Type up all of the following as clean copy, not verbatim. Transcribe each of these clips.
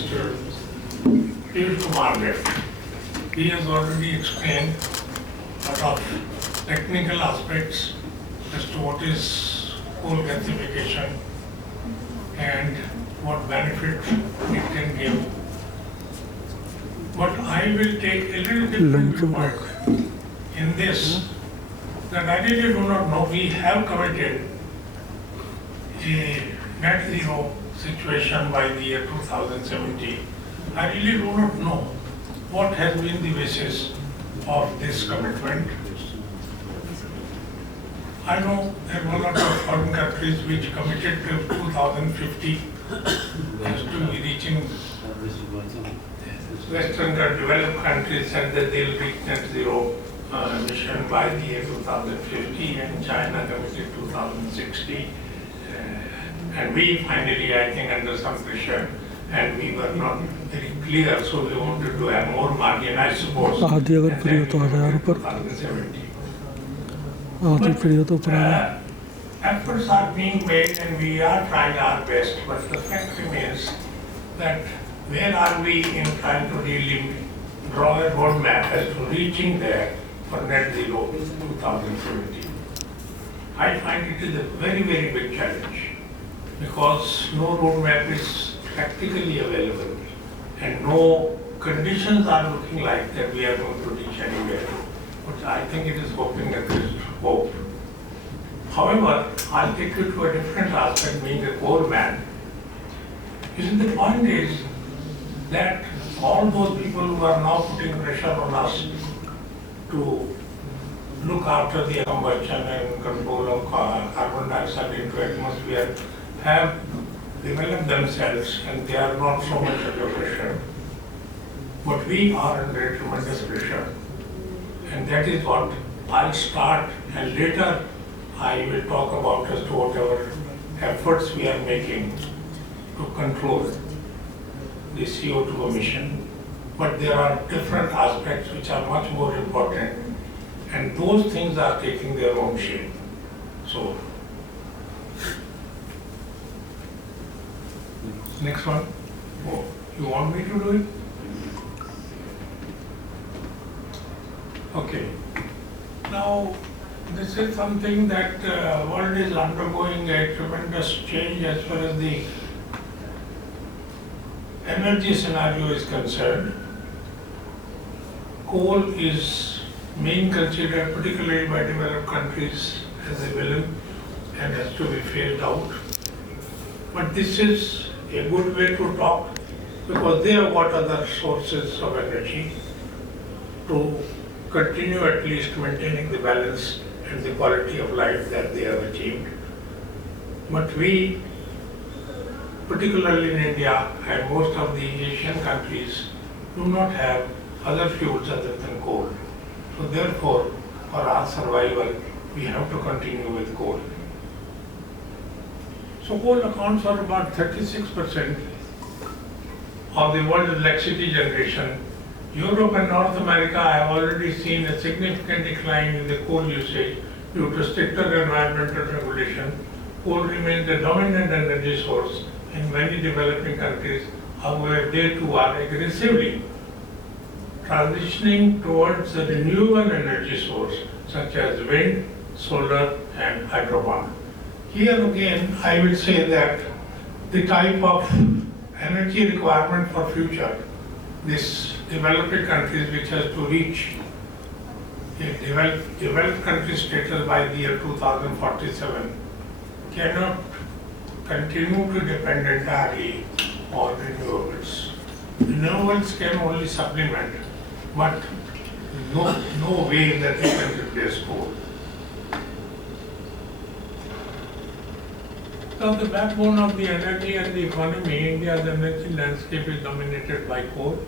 Mr. Kumar. He has already explained a lot of technical aspects as to what is coal gasification and what benefit it can give. But I will take a little different viewpoint in this, that I really do not know. We have committed a net zero situation by the year 2070. I really do not know what has been the basis of this commitment. I know there were a lot of foreign countries which committed to 2050 as to be reaching. Western developed countries said that they will reach net zero emission by the year 2050, and China committed 2060. And we finally, I think, under some pressure, and we were not very clear, so we wanted to have more margin, I suppose, and then we committed 2070. Efforts are being made and we are trying our best, but the fact remains that where are we in trying to really draw a roadmap as to reaching there for net zero 2070? I find it is a very, very big challenge because no roadmap is practically available and no conditions are looking like that we are going to reach anywhere. But I think it is hoping that there is hope. However, I'll take you to a different aspect, being a core man. The point is that all those people who are now putting pressure on us to look after the combustion and control of carbon dioxide into atmosphere have developed themselves and they are not so much under pressure. But we are under tremendous pressure. And that is what I'll start, and later I will talk about as to whatever efforts we are making to control the CO2 emission. But there are different aspects which are much more important, and those things are taking their own shape. So, next one. Oh, you want me to do it? Okay. Now, this is something that the world is undergoing a tremendous change as far as the energy scenario is concerned. Coal is being considered, particularly by developed countries, as a villain and has to be phased out. But this is a good way to talk because they have got other sources of energy to continue at least maintaining the balance and the quality of life that they have achieved. But we, particularly in India and most of the Asian countries, do not have other fuels other than coal. So therefore, for our survival, we have to continue with coal. So coal accounts for about 36% of the world's electricity generation. Europe and North America have already seen a significant decline in the coal usage due to stricter environmental regulation. Coal remains the dominant energy source in many developing countries, however they too are aggressively transitioning towards a renewable energy source such as wind, solar and hydropower. Here again I will say that the type of energy requirement for future, this developing countries which has to reach a developed country status by the year 2047 cannot continue to depend entirely on renewables. Renewables can only supplement, but no way that they can replace coal. So the backbone of the energy and the economy, India's energy landscape is dominated by coal.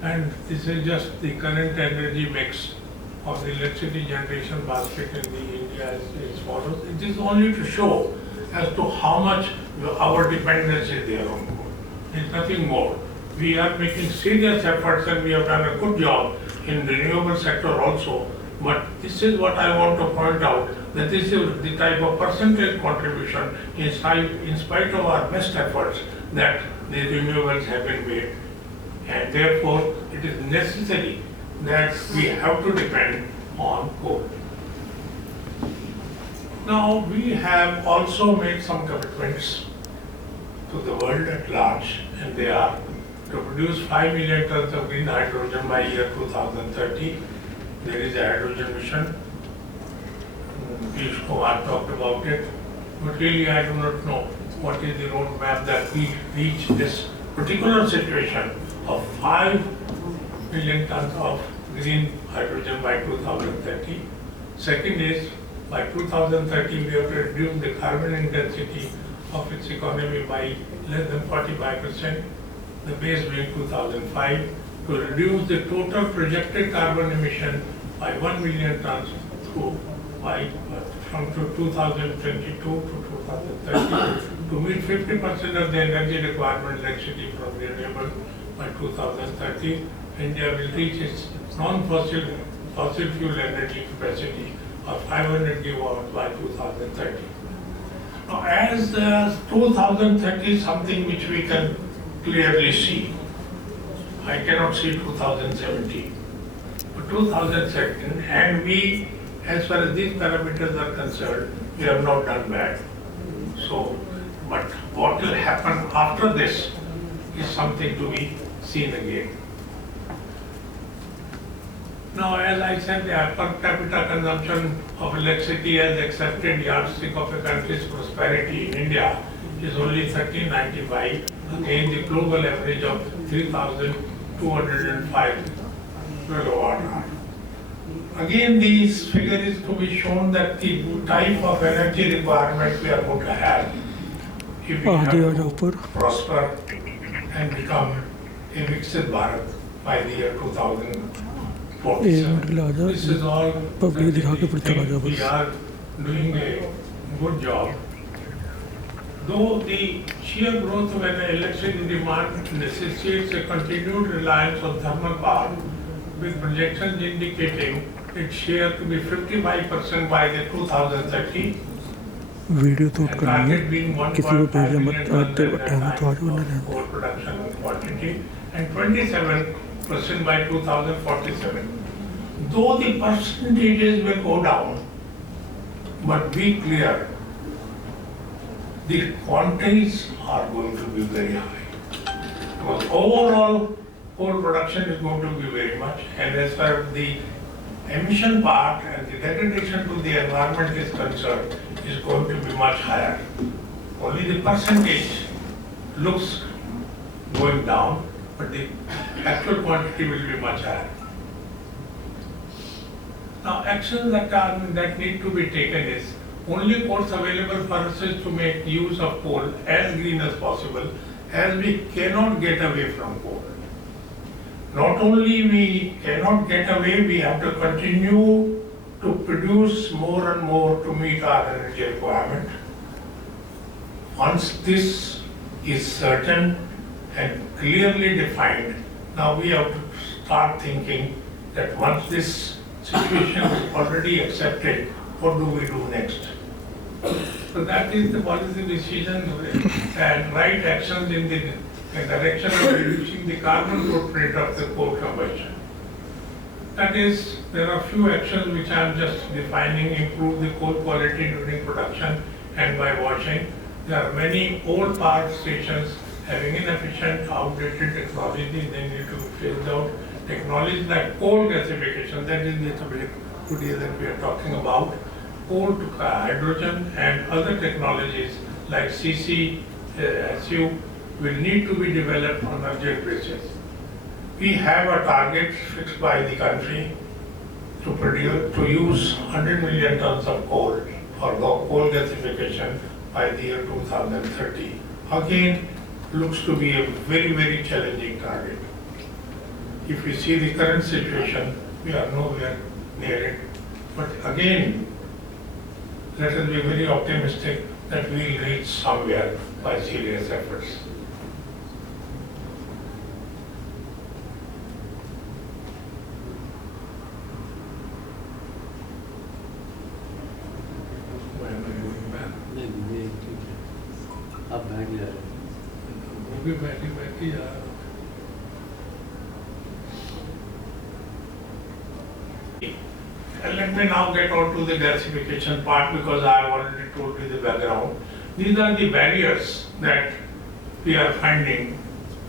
And this is just the current energy mix of the electricity generation basket in the India as follows. It is only to show as to how much our dependence is there on coal. It's nothing more. We are making serious efforts and we have done a good job in the renewable sector also. But this is what I want to point out, that this is the type of percentage contribution in spite of our best efforts that the renewables have been made, and therefore it is necessary that we have to depend on coal. Now, we have also made some commitments to the world at large, and they are to produce 5 million tons of green hydrogen by year 2030. There is a hydrogen mission. Piyush Kumar talked about it, but really I do not know what is the roadmap that we reach this particular situation of 5 million tons of green hydrogen by 2030. Second is, by 2030 we have to reduce the carbon intensity of its economy by less than 45%, the base being 2005, to reduce the total projected carbon emission by 1 million tons from 2022 to 2030 to meet 50% of the energy requirement electricity from renewable by 2030. India will reach its fossil fuel energy capacity of 500 gigawatts by 2030. Now, as 2030 is something which we can clearly see. I cannot see 2017, but 2017, and we, as far as these parameters are concerned, we have not done bad. So, but what will happen after this is something to be seen again. Now, as I said, the per capita consumption of electricity as accepted yardstick of a country's prosperity in India is only 1395, against the global average of 3,205 kilowatt hour. Again, this figure is to be shown that the type of energy requirement we are going to have if we have to prosper and become a Viksit Bharat by the year 2047. This is all that we are doing a good job. Though the sheer growth of an electricity demand necessitates a continued reliance on thermal power, with projections indicating its share to be 55% by the 2030. Video तो करनी है किसी को भेजा मत time तो आज वाला coal production quantity and 27% by 2047. Though the percentages will go down, but be clear, the quantities are going to be very high. Because overall coal production is going to be very much, and as far as the emission part and the degradation to the environment is concerned, is going to be much higher. Only the percentage looks going down, but the actual quantity will be much higher. Now, actions that need to be taken is only ports available for us is to make use of coal as green as possible, as we cannot get away from coal. Not only we cannot get away, we have to continue to produce more and more to meet our energy requirement. Once this is certain and clearly defined, now we have to start thinking that once this situation is already accepted, what do we do next? So that is the policy decision and right actions in the direction of reducing the carbon footprint of the coal combustion. That is, there are few actions which I am just defining: improve the coal quality during production and by washing. There are many old power stations having inefficient, outdated technology. They need to be phased out. Technologies like coal gasification, that is the subject today that we are talking about. Coal to hydrogen and other technologies like CCSU will need to be developed on an urgent basis. We have a target fixed by the country to use 100 million tons of coal for coal gasification by the year 2030. Again, looks to be a very, very challenging target. If we see the current situation, we are nowhere near it. But again, let us be very optimistic that we will reach somewhere by serious efforts. आप बैठ जा रहे हैं। वो भी बैठे And let me now get on to the gasification part because I have already told you the background. These are the barriers that we are finding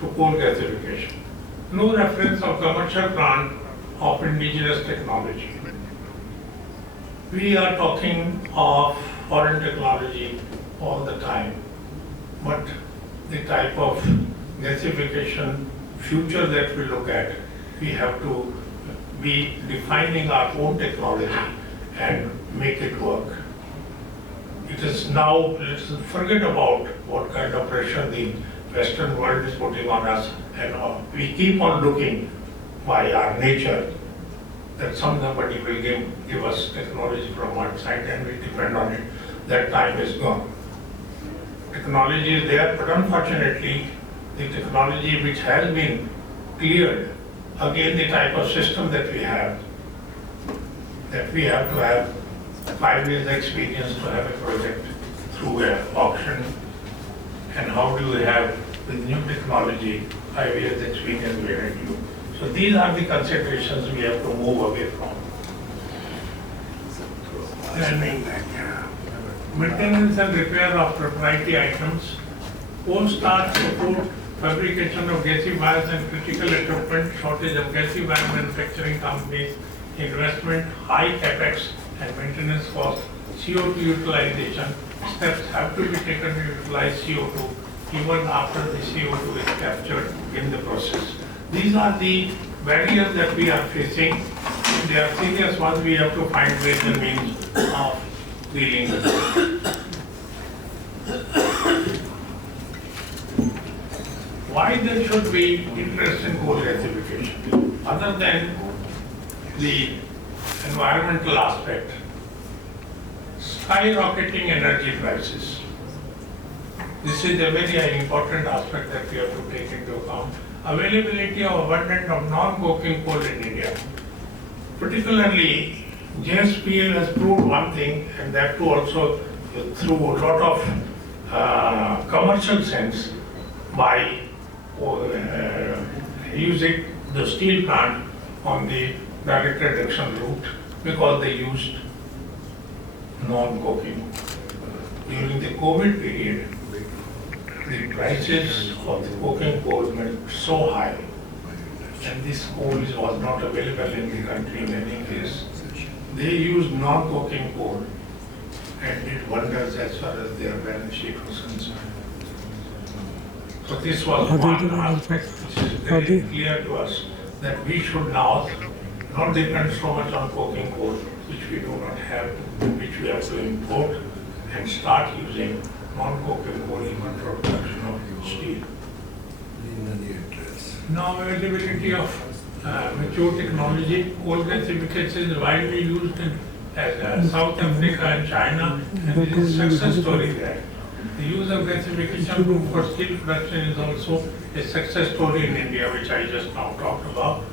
to coal gasification. No reference of commercial plant of indigenous technology. We are talking of foreign technology all the time, but the type of gasification future that we look at, we have to be defining our own technology and make it work. It is now, let's forget about what kind of pressure the Western world is putting on us, and we keep on looking by our nature that somebody will give us technology from outside and we depend on it. That time is gone. Technology is there, but unfortunately, the technology which has been cleared, again the type of system that we have to have 5 years experience to have a project through an auction, and how do you have with new technology 5 years experience behind you. So these are the considerations we have to move away from. And maintenance and repair of proprietary items, post-start support, fabrication of gasifiers and critical equipment, shortage of gasifier manufacturing companies, investment, high capex and maintenance cost, CO2 utilization. Steps have to be taken to utilize CO2 even after the CO2 is captured in the process. These are the barriers that we are facing. They are serious ones. We have to find ways and means of dealing with them. Why there should be interest in coal gasification? Other than the environmental aspect, skyrocketing energy prices. This is a very important aspect that we have to take into account. Availability of abundant of non-coking coal in India. Particularly, JSPL has proved one thing, and that too also through a lot of commercial sense by using the steel plant on the direct reduction route because they used non-coking. During the COVID period, the prices of the coking coal went so high, and this coal was not available in the country in any case. They used non-coking coal and did wonders as far as their balance sheet was concerned. So this was one aspect which is very clear to us, that we should now not depend so much on coking coal, which we do not have, which we have to import and start using non-coking coal even for production of steel. Now availability of mature technology, coal gasification is widely used in South Africa and China, and there is a success story there. The use of gasification for steel production is also a success story in India, which I just now talked about.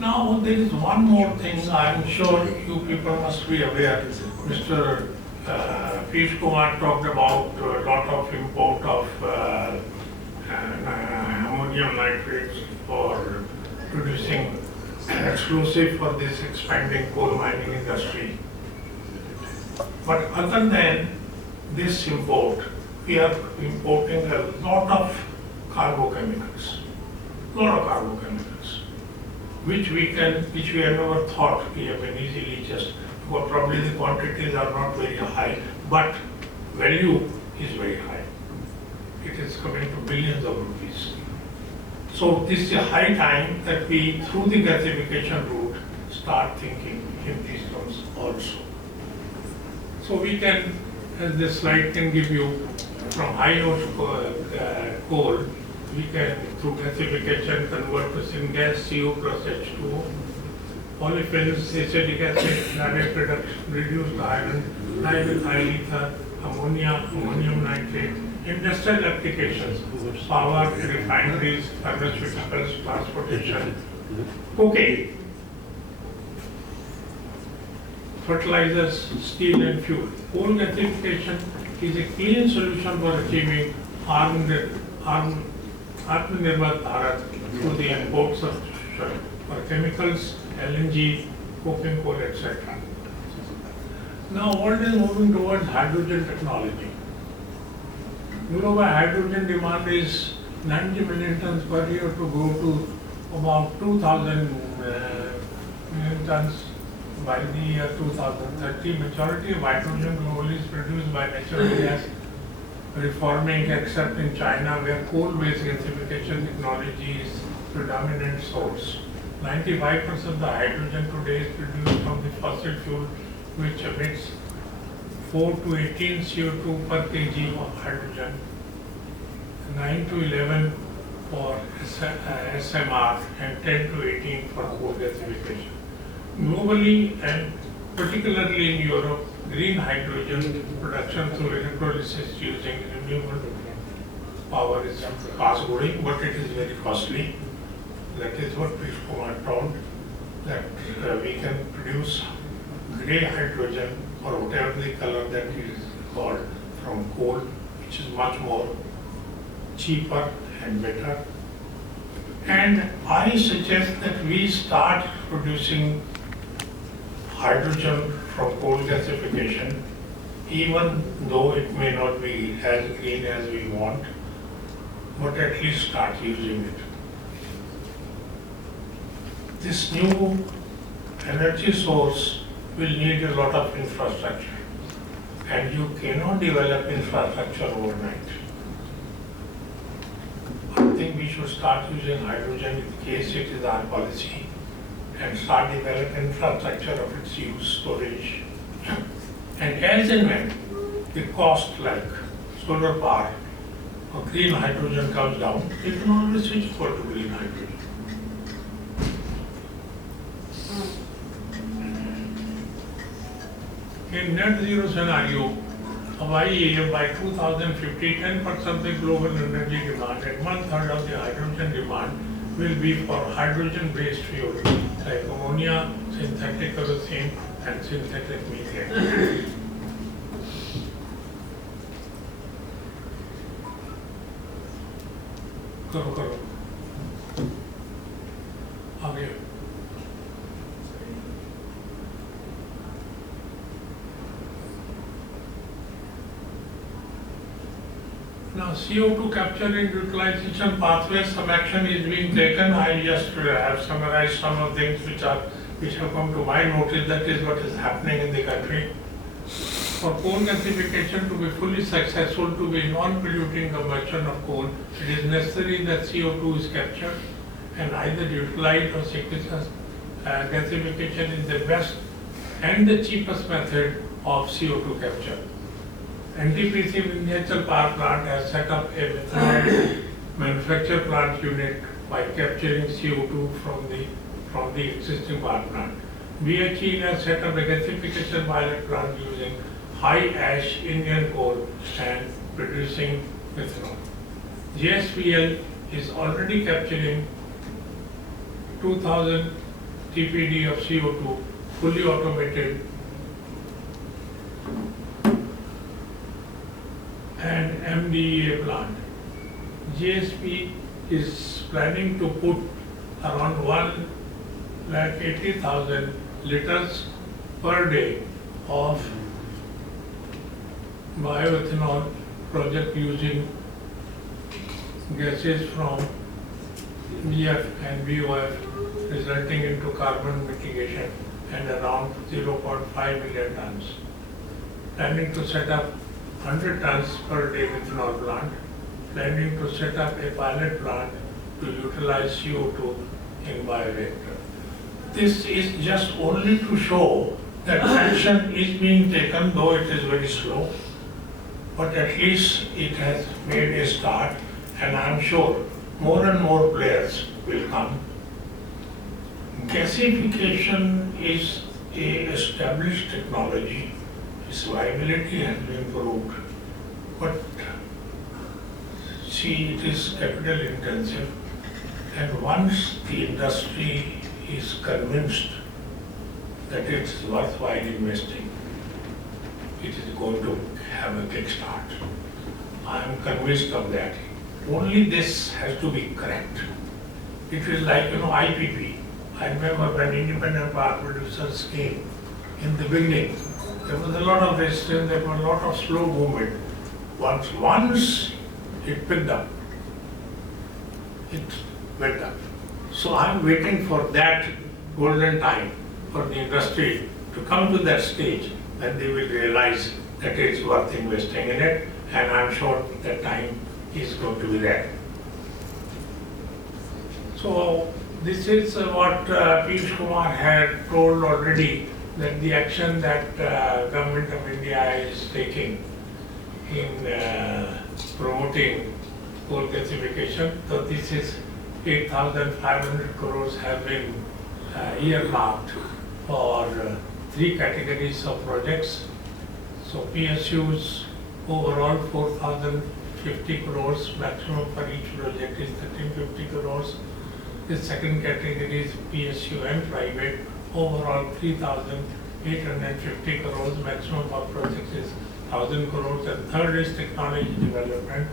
Now there is one more thing I am sure you people must be aware. Mr. PetroCoal talked about a lot of import of ammonium nitrates for producing explosive for this expanding coal mining industry. But other than this import, we are importing a lot of carbochemicals, which we have never thought we have been easily just, well, probably the quantities are not very high, but value is very high. It is coming to billions of rupees. So this is a high time that we, through the gasification route, start thinking in these terms also. So we can, as this slide can give you, from high coal, we can, through gasification, convert to syngas, CO plus H2O, olefins, acetic acid, direct reduction, reduced iron, high ether, ammonia, ammonium nitrate, industrial applications, power, refineries, pharmaceuticals, transportation. Okay. fertilizers, steel and fuel. Coal gasification is a clean solution for achieving Atmanirbhar Bharat through the imports of for chemicals, LNG, coking coal, etc. Now world is moving towards hydrogen technology. Global hydrogen demand is 90 million tons per year to go to about 2,000 million tons by the year 2030. Majority of hydrogen globally is produced by natural gas reforming, except in China where coal-based gasification technology is predominant source. 95% of the hydrogen today is produced from the fossil fuel, which emits 4 to 18 CO2 per kg of hydrogen, 9 to 11 for SMR, and 10 to 18 for coal gasification. Globally and particularly in Europe, green hydrogen production through electrolysis using renewable power is fast growing, but it is very costly. That is what PetroCoal told, that we can produce grey hydrogen or whatever the color that is called from coal, which is much more cheaper and better. And I suggest that we start producing hydrogen from coal gasification, even though it may not be as green as we want, but at least start using it. This new energy source will need a lot of infrastructure, and you cannot develop infrastructure overnight. I think we should start using hydrogen in case it is our policy, and start developing infrastructure of its use, storage. And as and when the cost like solar power or green hydrogen comes down, you can always switch over to green hydrogen. In net zero scenario of IEA, by 2050, 10% of the global energy demand and 1/3 of the hydrogen demand will be for hydrogen-based fuel like ammonia, synthetic kerosene, and synthetic methane. करो आगे. Now CO2 capture and utilization pathway, some action is being taken. I just have summarized some of things which have come to my notice. That is what is happening in the country. For coal gasification to be fully successful, to be non-polluting combustion of coal, it is necessary that CO2 is captured and either utilized or sequestered. Gasification is the best and the cheapest method of CO2 capture. NTPC Vindhyachal Power Plant has set up a methanol manufacture plant unit by capturing CO2 from the existing power plant. BHE has set up a gasification pilot plant using high ash Indian coal and producing methanol. JSPL is already capturing 2000 TPD of CO2, fully automated, and MDEA plant. GSP is planning to put around 180,000 liters per day of bioethanol project using gases from BF and BOF, resulting into carbon mitigation and around 0.5 million tons. Planning to set up 100 tons per day methanol plant, planning to set up a pilot plant to utilize CO2 in bioreactor. This is just only to show that action is being taken, though it is very slow, but at least it has made a start, and I am sure more and more players will come. Gasification is a established technology. Its viability has been proved, but see, it is capital intensive, and once the industry is convinced that it's worthwhile investing. It is going to have a kickstart. I am convinced of that. Only this has to be correct. It is like, IPP. I remember when independent power producers came in the beginning, there was a lot of resistance, there was a lot of slow movement. Once it picked up, it went up. So I'm waiting for that golden time for the industry to come to that stage that they will realize that it's worth investing in it, and I'm sure that time is going to be there. So this is what Piyush Kumar had told already, that the action that Government of India is taking in promoting coal gasification. So this is 8,500 crores have been earmarked for 3 categories of projects. So PSUs overall 4,050 crores, maximum for each project is 1,350 crores. The second category is PSU and private, overall 3,850 crores, maximum for projects is 1,000 crores. And third is technology development,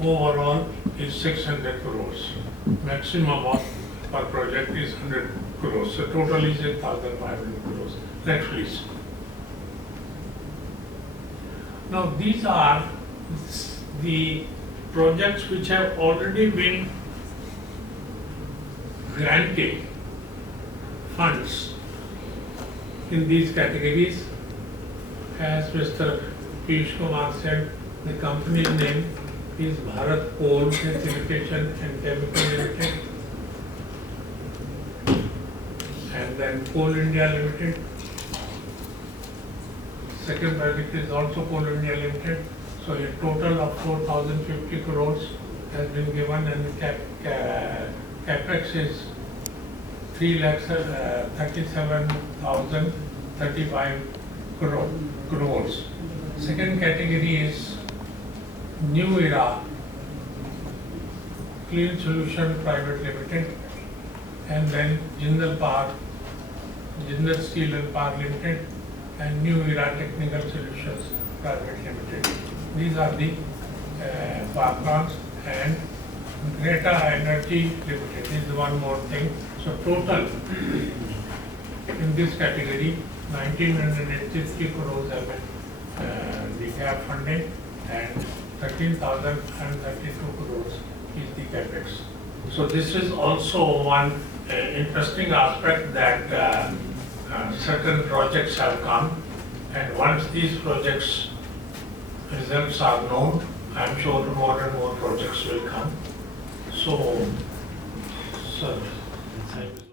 overall is 600 crores. Maximum of per project is 100 crores. So total is 1,500 crores. Next please. Now these are the projects which have already been granted funds in these categories. As Mr. Piyush Kumar said, the company's name is PetroCoal Gasification and Chemical Limited, and then Coal India Limited. Second project is also Coal India Limited. So a total of 4,050 crores has been given, and the capex is 3,37,035 crores. Second category is New Era Clean Solution Private Limited, and then Jindal Steel and Power Limited, and New Era Technical Solutions Private Limited. These are the power plants, and Greta Energy Limited is one more thing. So total in this category 1,983 crores have been the gap funding, and 13,032 crores is the capex. So this is also one interesting aspect, that certain projects have come, and once these projects results are known, I am sure more and more projects will come. So